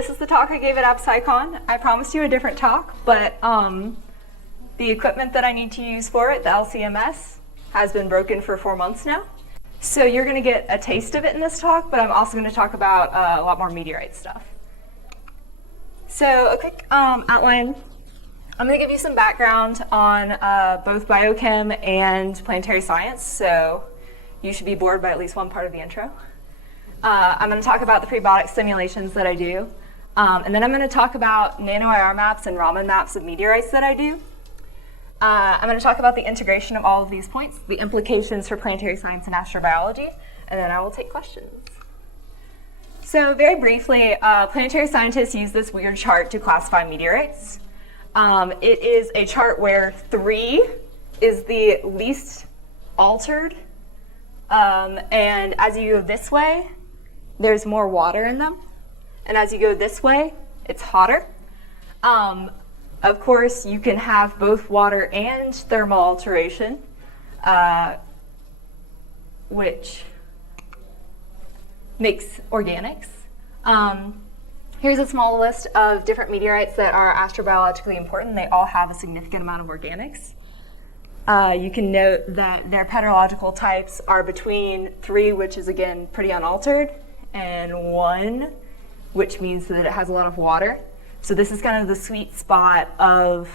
this is the talk I gave at AbGradCon. I promised you a different talk, but the equipment that I need to use for it, the LCMS, has been broken for 4 months now. So you're going to get a taste of it in this talk, but I'm also going to talk about a lot more meteorite stuff. So a quick outline. I'm going to give you some background on both biochem and planetary science, so you should be bored by at least one part of the intro. I'm going to talk about the pre-biotic simulations that I do, and then I'm going to talk about nano-IR maps and Raman maps of meteorites that I do. I'm going to talk about the integration of all of these points, the implications for planetary science and astrobiology, and then I will take questions. So very briefly, planetary scientists use this weird chart to classify meteorites. It is a chart where 3 is the least altered, and as you go this way, there's more water in them, and as you go this way, it's hotter. Of course, you can have both water and thermal alteration, which makes organics. Here's a small list of different meteorites that are astrobiologically important. They all have a significant amount of organics. You can note that their petrological types are between 3, which is again pretty unaltered, and 1, which means that it has a lot of water. So this is kind of the sweet spot of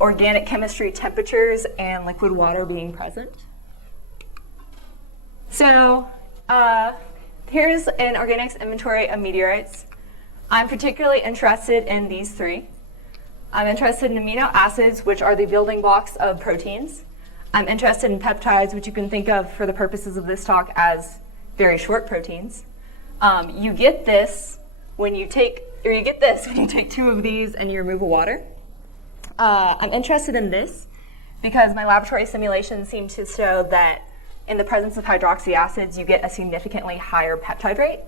organic chemistry temperatures and liquid water being present. So here's an organics inventory of meteorites. I'm particularly interested in these 3. I'm interested in amino acids, which are the building blocks of proteins. I'm interested in peptides, which you can think of for the purposes of this talk as very short proteins. You get this when you take 2 of these and you remove a water. I'm interested in this because my laboratory simulations seem to show that in the presence of hydroxy acids, you get a significantly higher peptide rate,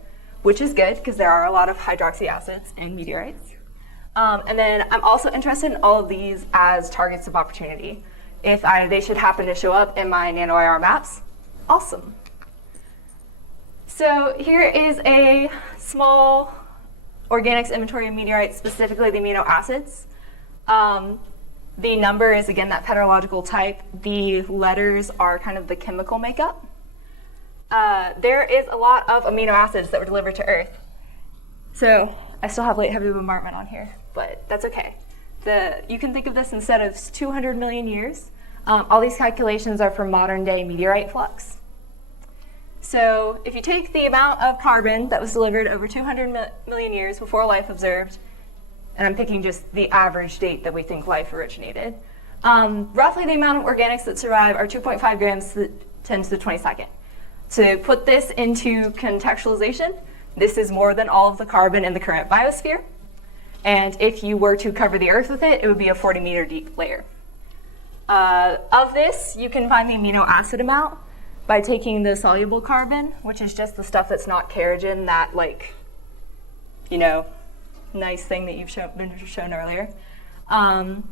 which is good because there are a lot of hydroxy acids in meteorites. And then I'm also interested in all of these as targets of opportunity. If they should happen to show up in my nano-IR maps, awesome. So here is a small organics inventory of meteorites, specifically the amino acids. The number is, again, that petrological type. The letters are kind of the chemical makeup. There is a lot of amino acids that were delivered to Earth. So I still have late heavy bombardment on here, but that's okay. You can think of this instead of 200 million years. All these calculations are for modern day meteorite flux. So if you take the amount of carbon that was delivered over 200 million years before life observed, and I'm picking just the average date that we think life originated, roughly the amount of organics that survive are 2.5 grams to the 10 to the 22nd. To put this into contextualization, this is more than all of the carbon in the current biosphere. And if you were to cover the Earth with it, it would be a 40-meter deep layer. Of this, you can find the amino acid amount by taking the soluble carbon, which is just the stuff that's not kerogen, that nice thing that you've been shown earlier. And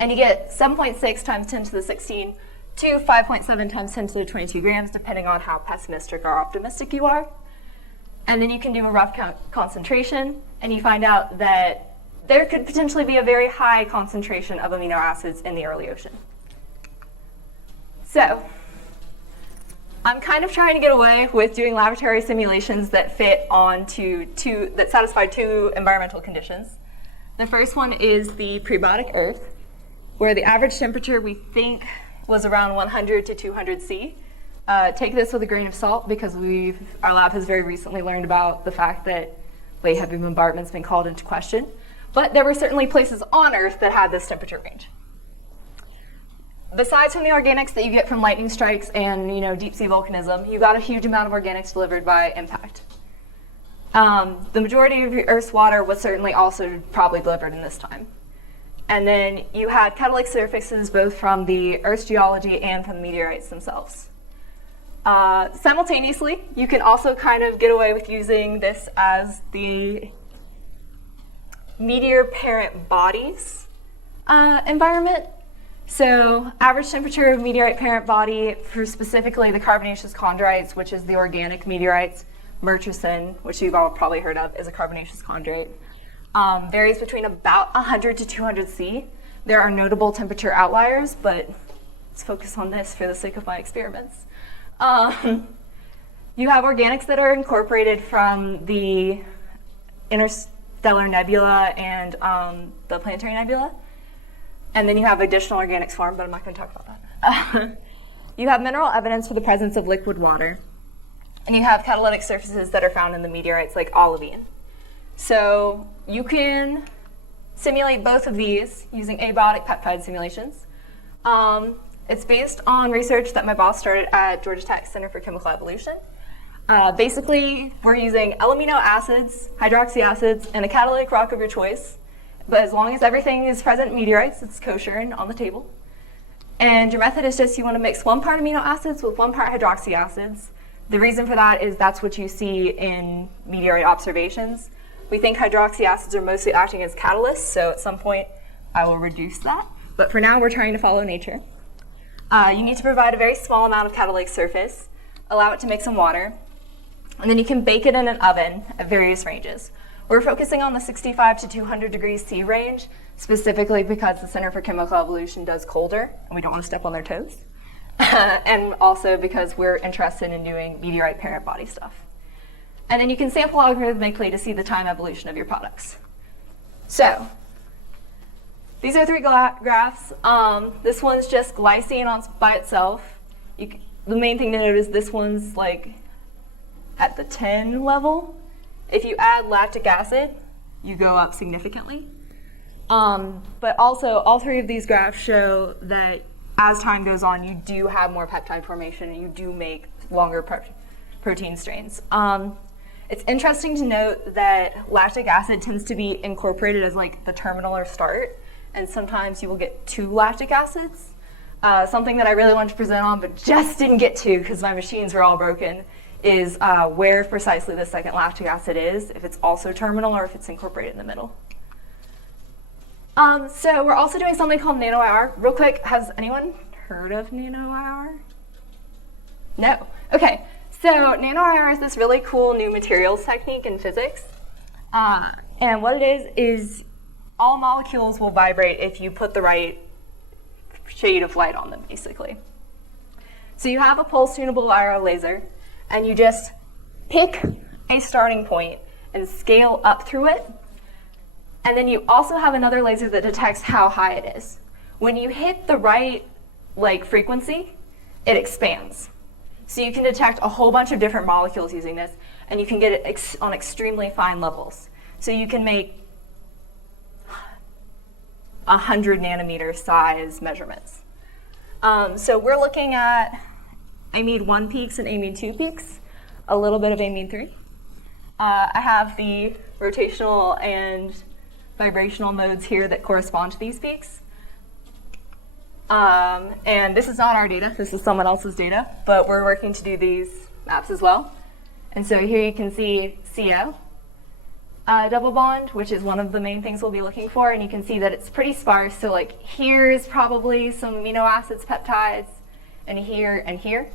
you get 7.6 times 10 to the 16 to 5.7 times 10 to the 22 grams, depending on how pessimistic or optimistic you are. And then you can do a rough concentration, and you find out that there could potentially be a very high concentration of amino acids in the early ocean. So I'm kind of trying to get away with doing laboratory simulations that fit onto that satisfy 2 environmental conditions. The first one is the pre-biotic Earth, where the average temperature we think was around 100 to 200 C. Take this with a grain of salt because our lab has very recently learned about the fact that late heavy bombardment's been called into question. But there were certainly places on Earth that had this temperature range. Besides from the organics that you get from lightning strikes and deep sea volcanism, you got a huge amount of organics delivered by impact. The majority of Earth's water was certainly also probably delivered in this time. And then you had catalytic surfaces both from the Earth's geology and from the meteorites themselves. Simultaneously, you can also kind of get away with using this as the meteor parent bodies environment. So average temperature of meteorite parent body for specifically the carbonaceous chondrites, which is the organic meteorites, Murchison, which you've all probably heard of, is a carbonaceous chondrite. Varies between about 100 to 200 C. There are notable temperature outliers, but let's focus on this for the sake of my experiments. You have organics that are incorporated from the interstellar nebula and the planetary nebula. And then you have additional organics formed, but I'm not going to talk about that. You have mineral evidence for the presence of liquid water. And you have catalytic surfaces that are found in the meteorites, like olivine. So you can simulate both of these using abiotic peptide simulations. It's based on research that my boss started at Georgia Tech Center for Chemical Evolution. Basically, we're using L-amino acids, hydroxy acids, and a catalytic rock of your choice. But as long as everything is present in meteorites, it's kosher and on the table. And your method is just you want to mix 1 part amino acids with 1 part hydroxy acids. The reason for that is that's what you see in meteorite observations. We think hydroxy acids are mostly acting as catalysts, so at some point I will reduce that. But for now, we're trying to follow nature. You need to provide a very small amount of catalytic surface, allow it to mix in water, and then you can bake it in an oven at various ranges. We're focusing on the 65 to 200 degrees C range, specifically because the Center for Chemical Evolution does colder, and we don't want to step on their toes. And also because we're interested in doing meteorite parent body stuff. And then you can sample algorithmically to see the time evolution of your products. So, these are 3 graphs. This one's just glycine by itself. The main thing to note is this one's like at the 10 level. If you add lactic acid, you go up significantly. But also, all 3 of these graphs show that as time goes on, you do have more peptide formation and you do make longer protein strains. It's interesting to note that lactic acid tends to be incorporated as like the terminal or start, and sometimes you will get 2 lactic acids. Something that I really wanted to present on but just didn't get to because my machines were all broken is where precisely the second lactic acid is, if it's also terminal or if it's incorporated in the middle. So we're also doing something called nano-IR. Real quick, has anyone heard of nano-IR? No. Okay. So nano-IR is this really cool new materials technique in physics. And what it is all molecules will vibrate if you put the right shade of light on them, basically. So you have a pulse-tunable IR laser, and you just pick a starting point and scale up through it. And then you also have another laser that detects how high it is. When you hit the right frequency, it expands. So you can detect a whole bunch of different molecules using this, and you can get it on extremely fine levels. So you can make 100 nanometer size measurements. So we're looking at amine 1 peaks and amine 2 peaks, a little bit of amine 3. I have the rotational and vibrational modes here that correspond to these peaks. And this is not our data, this is someone else's data, but we're working to do these maps as well. And so here you can see CO double bond, which is one of the main things we'll be looking for, and you can see that it's pretty sparse. So like here's probably some amino acids, peptides, and here and here.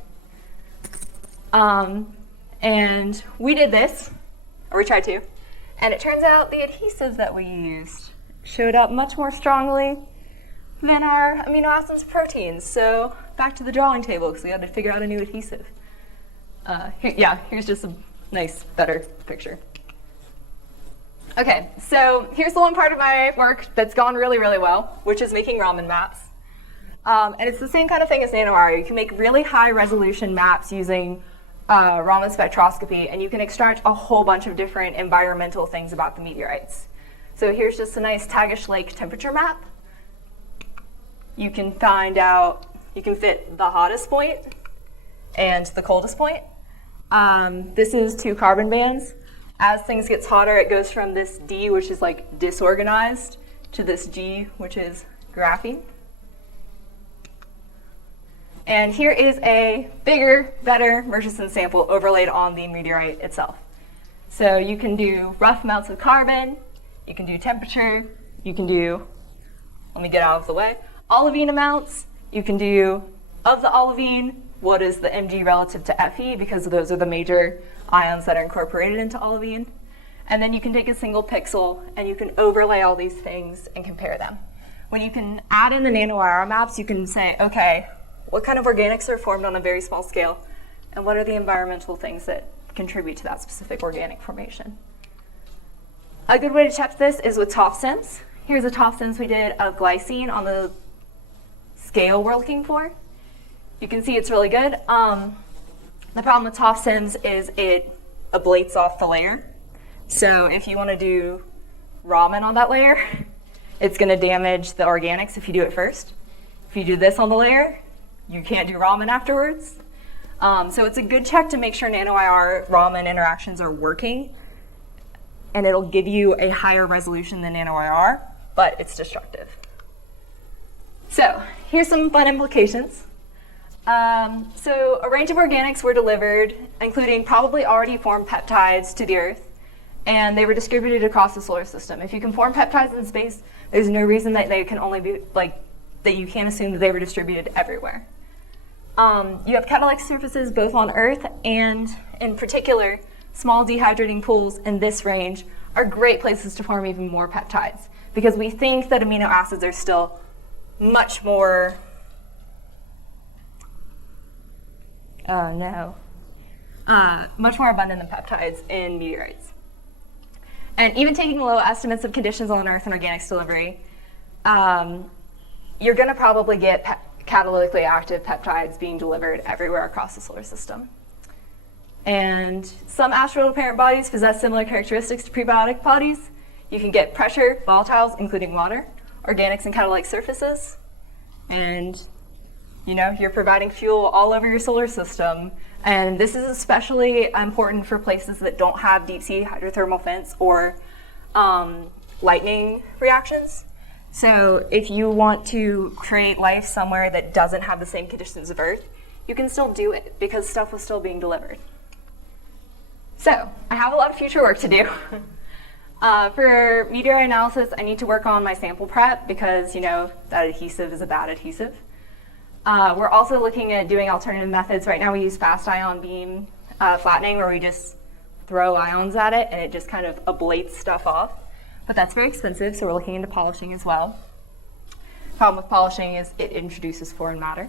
And we did this, or we tried to, and it turns out the adhesive that we used showed up much more strongly than our amino acids and proteins. So back to the drawing table, because we had to figure out a new adhesive. Here's just a nice, better picture. Okay, so here's the one part of my work that's gone really, really well, which is making Raman maps. And it's the same kind of thing as nano-IR. You can make really high resolution maps using Raman spectroscopy, and you can extract a whole bunch of different environmental things about the meteorites. So here's just a nice Tagish Lake temperature map. You can find out, you can fit the hottest point and the coldest point. This is 2 carbon bands. As things gets hotter, it goes from this D, which is like disorganized, to this G, which is graphene. And here is a bigger, better Murchison sample overlaid on the meteorite itself. So you can do rough amounts of carbon, you can do temperature, you can do, let me get out of the way, olivine amounts. You can do, of the olivine, what is the Mg relative to Fe, because those are the major ions that are incorporated into olivine. And then you can take a single pixel and you can overlay all these things and compare them. When you can add in the nano-IR maps, you can say, okay, what kind of organics are formed on a very small scale, and what are the environmental things that contribute to that specific organic formation? A good way to check this is with TOF sims. Here's a TOF sims we did of glycine on the scale we're looking for. You can see it's really good. The problem with TOF sims is it ablates off the layer. So if you want to do ramen on that layer, it's going to damage the organics if you do it first. If you do this on the layer, you can't do ramen afterwards. So it's a good check to make sure nano-IR ramen interactions are working, and it'll give you a higher resolution than nano-IR, but it's destructive. So here's some fun implications. So a range of organics were delivered, including probably already formed peptides to the Earth, and they were distributed across the solar system. If you can form peptides in space, there's no reason that they can only be, that you can't assume that they were distributed everywhere. You have catalytic surfaces both on Earth and, in particular, small dehydrating pools in this range are great places to form even more peptides, because we think that amino acids are still much more, much more abundant than peptides in meteorites. And even taking low estimates of conditions on Earth and organics delivery, you're going to probably get catalytically active peptides being delivered everywhere across the solar system. And some asteroidal parent bodies possess similar characteristics to prebiotic bodies. You can get pressure, volatiles, including water, organics, and catalytic surfaces. And you're providing fuel all over your solar system. And this is especially important for places that don't have deep sea hydrothermal vents or lightning reactions. So if you want to create life somewhere that doesn't have the same conditions of Earth, you can still do it because stuff was still being delivered. So I have a lot of future work to do. For meteorite analysis, I need to work on my sample prep because, that adhesive is a bad adhesive. We're also looking at doing alternative methods. Right now we use fast ion beam flattening, where we just throw ions at it and it just kind of ablates stuff off. But that's very expensive, so we're looking into polishing as well. Problem with polishing is it introduces foreign matter.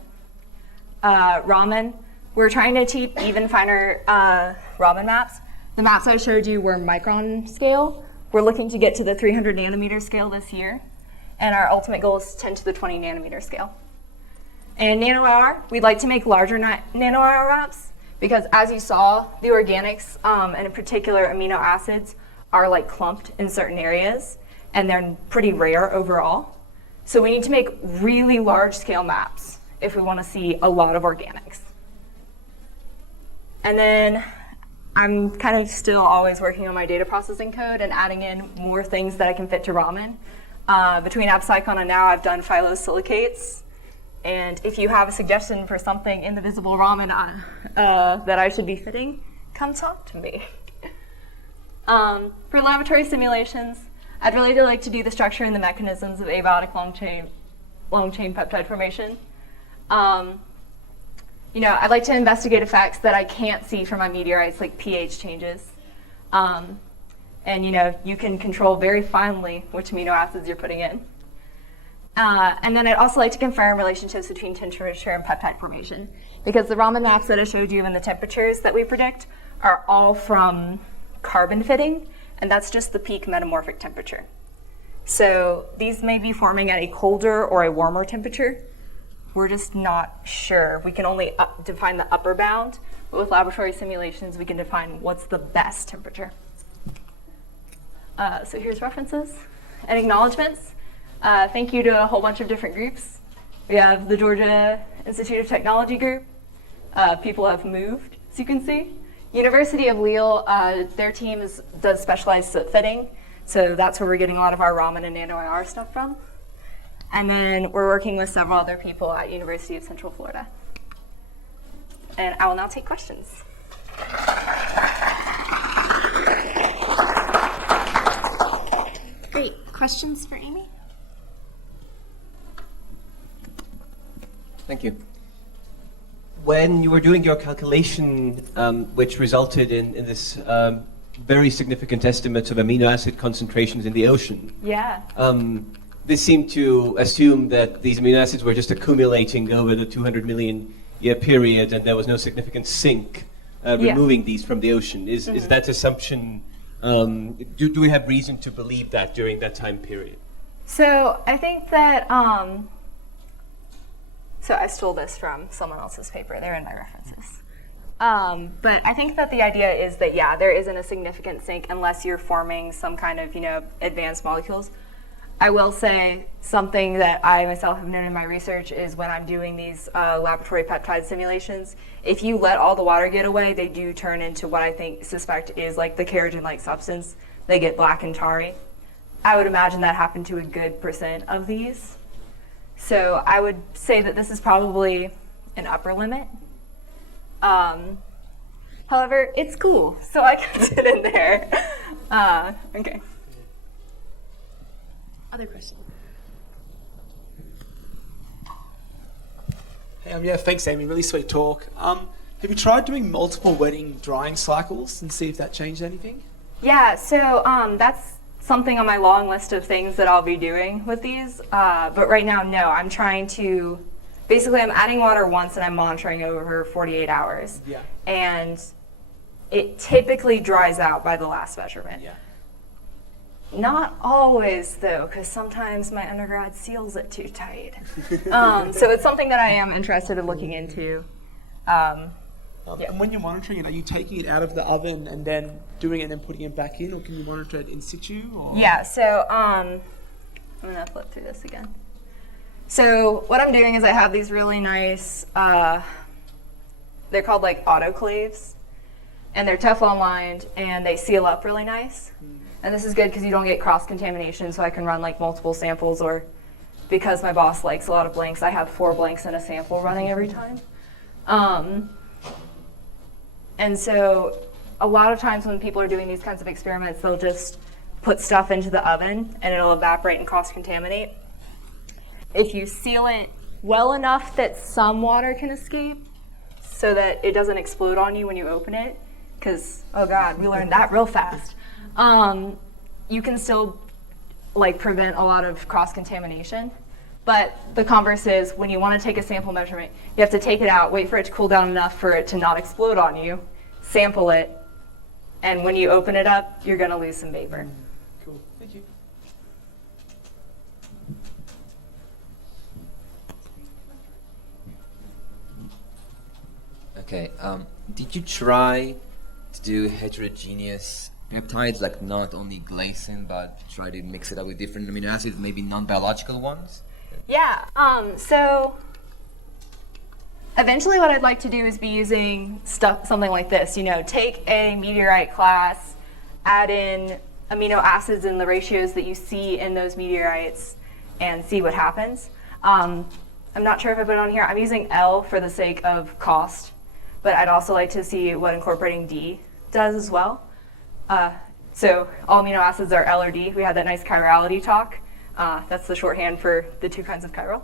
Raman, we're trying to achieve even finer Raman maps. The maps I showed you were micron scale. We're looking to get to the 300 nanometer scale this year, and our ultimate goal is 10 to the 20 nanometer scale. And nano-IR, we'd like to make larger nano-IR maps, because as you saw, the organics, and in particular amino acids, are clumped in certain areas, and they're pretty rare overall. So we need to make really large scale maps if we want to see a lot of organics. And then I'm kind of still always working on my data processing code and adding in more things that I can fit to Raman. Between AbScicon and now, I've done phyllosilicates. And if you have a suggestion for something in the visible Raman that I should be fitting, come talk to me. For laboratory simulations, I'd really like to do the structure and the mechanisms of abiotic long chain peptide formation. I'd like to investigate effects that I can't see from my meteorites, like pH changes. And you can control very finely which amino acids you're putting in. And then I'd also like to confirm relationships between temperature and peptide formation, because the Raman maps that I showed you and the temperatures that we predict are all from carbon fitting, and that's just the peak metamorphic temperature. So these may be forming at a colder or a warmer temperature. We're just not sure. We can only define the upper bound, but with laboratory simulations, we can define what's the best temperature. So here's references and acknowledgements. Thank you to a whole bunch of different groups. We have the Georgia Institute of Technology group. People have moved, as you can see. University of Lille, their team does specialized soot fitting, so that's where we're getting a lot of our Raman and nano-IR stuff from. And then we're working with several other people at University of Central Florida. And I will now take questions. Great. Questions for Amy? Thank you. when you were doing your calculation, which resulted in this very significant estimate of amino acid concentrations in the ocean, Yeah. this seemed to assume that these amino acids were just accumulating over the 200 million year period, and there was no significant sink removing these from the ocean. Is that assumption, do we have reason to believe that during that time period? So I think that, so I stole this from someone else's paper. They're in my references. But I think that the idea is that, yeah, there isn't a significant sink unless you're forming some kind of, advanced molecules. I will say something that I myself have known in my research is when I'm doing these laboratory peptide simulations, if you let all the water get away, they do turn into what I suspect is like the keratin-like substance. They get black and tarry. I would imagine that happened to a good % of these. So I would say that this is probably an upper limit. However, it's cool, so I kept it in there. Okay. Other questions? Hey, yeah, thanks, Amy. Really sweet talk. Have you tried doing multiple wetting drying cycles and see if that changed anything? Yeah, so that's something on my long list of things that I'll be doing with these. But right now, no. I'm trying to, basically I'm adding water once and I'm monitoring over 48 hours. Yeah. And it typically dries out by the last measurement. Yeah. Not always, though, because sometimes my undergrad seals it too tight. So it's something that I am interested in looking into. And when you're monitoring it, are you taking it out of the oven and then doing it and then putting it back in, or can you monitor it in situ? Or? Yeah, so I'm going to flip through this again. So what I'm doing is I have these really nice, they're called like autoclaves, and they're Teflon lined, and they seal up really nice. And this is good because you don't get cross-contamination, so I can run like multiple samples, or because my boss likes a lot of blanks, I have 4 blanks in a sample running every time. And so a lot of times when people are doing these kinds of experiments, they'll just put stuff into the oven and it'll evaporate and cross-contaminate. If you seal it well enough that some water can escape so that it doesn't explode on you when you open it, because, oh God, we learned that real fast. You can still prevent a lot of cross-contamination. But the converse is, when you want to take a sample measurement, you have to take it out, wait for it to cool down enough for it to not explode on you, sample it, and when you open it up, you're going to lose some vapor. Cool, thank you. Okay, did you try to do heterogeneous peptides, like not only glycine, but try to mix it up with different amino acids, maybe non-biological ones? Yeah, so eventually what I'd like to do is be using something like this, take a meteorite class, add in amino acids in the ratios that you see in those meteorites, and see what happens. I'm not sure if I put it on here. I'm using L for the sake of cost, but I'd also like to see what incorporating D does as well. So all amino acids are L or D. We had that nice chirality talk. That's the shorthand for the 2 kinds of chiral.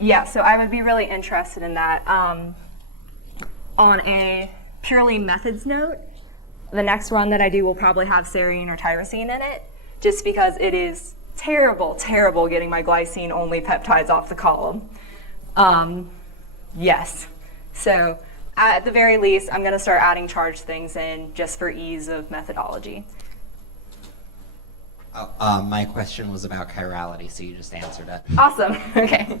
Yeah, so I would be really interested in that. On a purely methods note, the next run that I do will probably have serine or tyrosine in it, just because it is terrible, terrible getting my glycine-only peptides off the column. Yes. So at the very least, I'm going to start adding charged things in just for ease of methodology. My question was about chirality, so you just answered it. Awesome. Okay.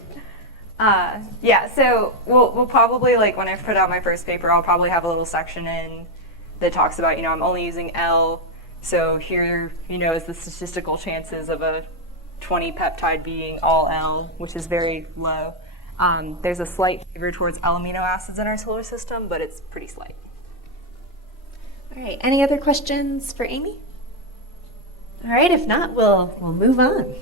Yeah, so we'll probably, when I put out my first paper, I'll probably have a little section in that talks about, I'm only using L, so here, is the statistical chances of a 20 peptide being all L, which is very low. There's a slight favor towards L amino acids in our solar system, but it's pretty slight. All right, any other questions for Amy? All right, if not, we'll move on.